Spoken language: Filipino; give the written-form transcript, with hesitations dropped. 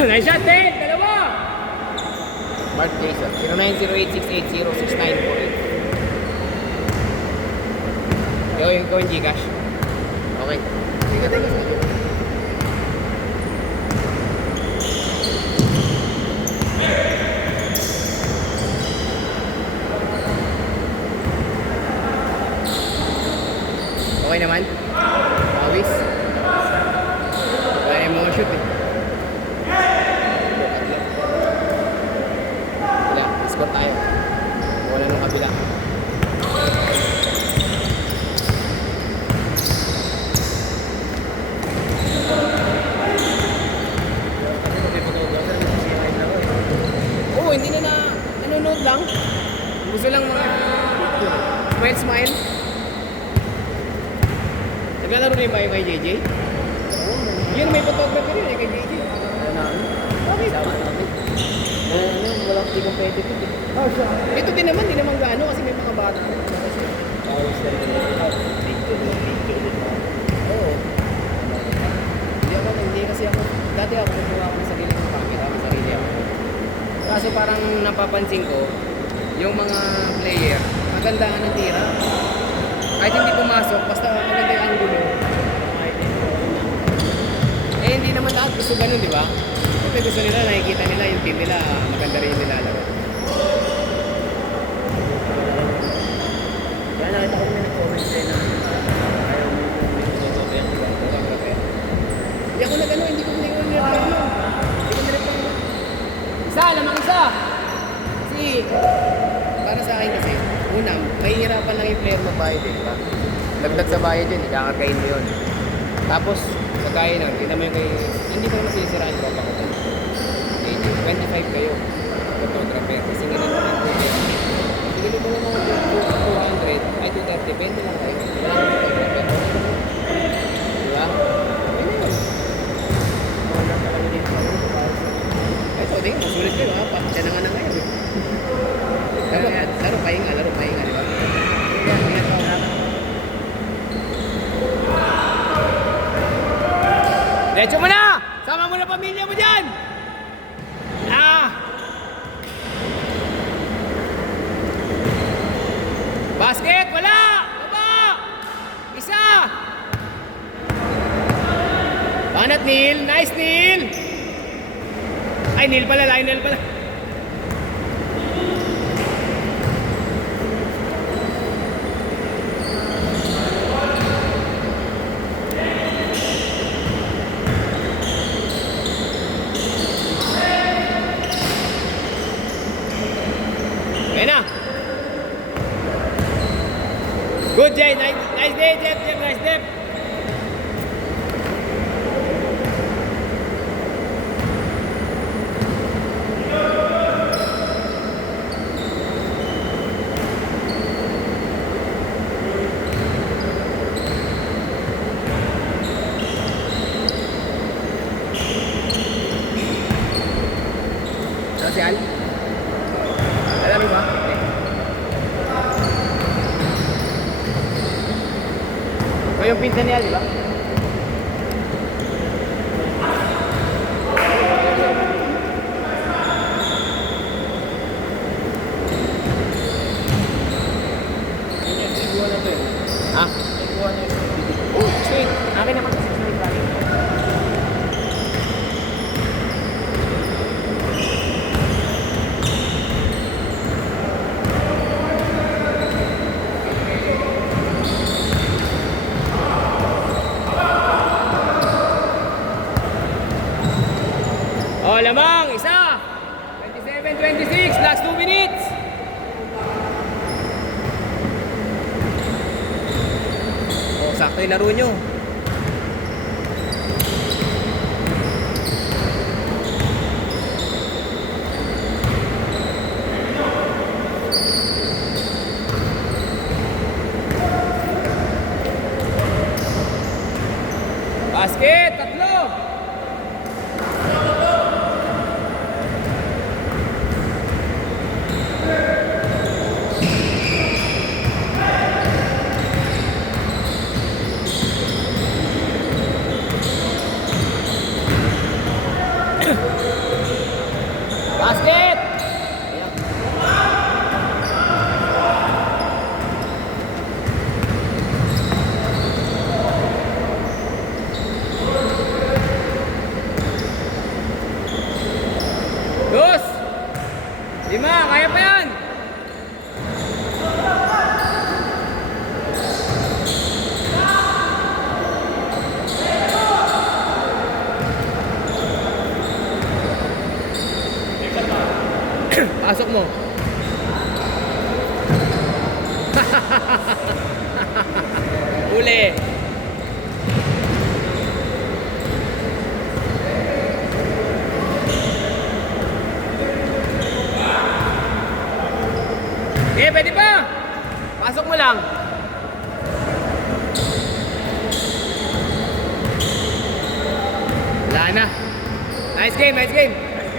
Nice shot, Dale! Dalawa! Mark Jason, 0908-680-6948. Ikaw yung Gcash. Okay. Sige, teka sa akin. Okay naman? Awis? Kaya yung mga shoot eh. Wala, score tayo. Wala nung kabila. Oo, hindi na nanonood lang. Gusto lang mga smile. Naglalaro na yung kay JJ? Yun, may photographer yun kay JJ. Bakit? Walang di competitive eh. Oh, siya. Ito din naman, di naman gaano kasi may mga bata. Oo. Hindi kasi ako, dati ako kumuha ako ng sarili ng camera, ng sarili ako. Kaso parang napapansin ko, yung mga player, magandaan ng tira. Kahit hindi pumasok, basta maganda yung angulo. Eh hindi naman lahat gusto ganun, di ba? Kasi gusto nila, nakikita nila yung team nila, maganda rin yung nilalaro. Kaya nakita ko may nag-comment sa'yo na ayaw mo yung photographer. Hindi ako nag-ano, hindi ko nire-reply yun. Hindi ko nire-reply yun. Isa, lamang isa! Kasi, para sa akin kasi, una, mahihirapan lang yung player magbayad eh, di ba? Dagdag sa bayad yun, ikakagain mo yun. Tapos, kagaya lang, hindi naman yung kay, hindi mo masisiraan ko pa ko. 25 kayo, photographer, kasi nga naman yung photographer. Sige mo lang mga 200, ay 230, 20 lang kayo. Wala nang photographer. Diba? Ayun yun. Wala talaga dito. Ito, di, masulit kayo ha, siya na nga na ngayon. Laro pahinga, di ba? Diretso mo na! Sama mo na pamilya mo dyan! Basket! Wala! Baba! Isa! Banat, Neil! Nice, Neil! Ay, Neil pala, Lionel pala. Ayan na! Good, Jay. Nice day, Jeff. Nice day. Ano si Al? Alam mo ba? O yung pinsan niya, di ba? Ha? Oh, sweet. Akin naman kasi sweet lagi. Oh, lamang, isa. 27-26, last 2 minutes. Oh, sakto yung laro nyo. Basket, tatlo. na. Nice game, nice game.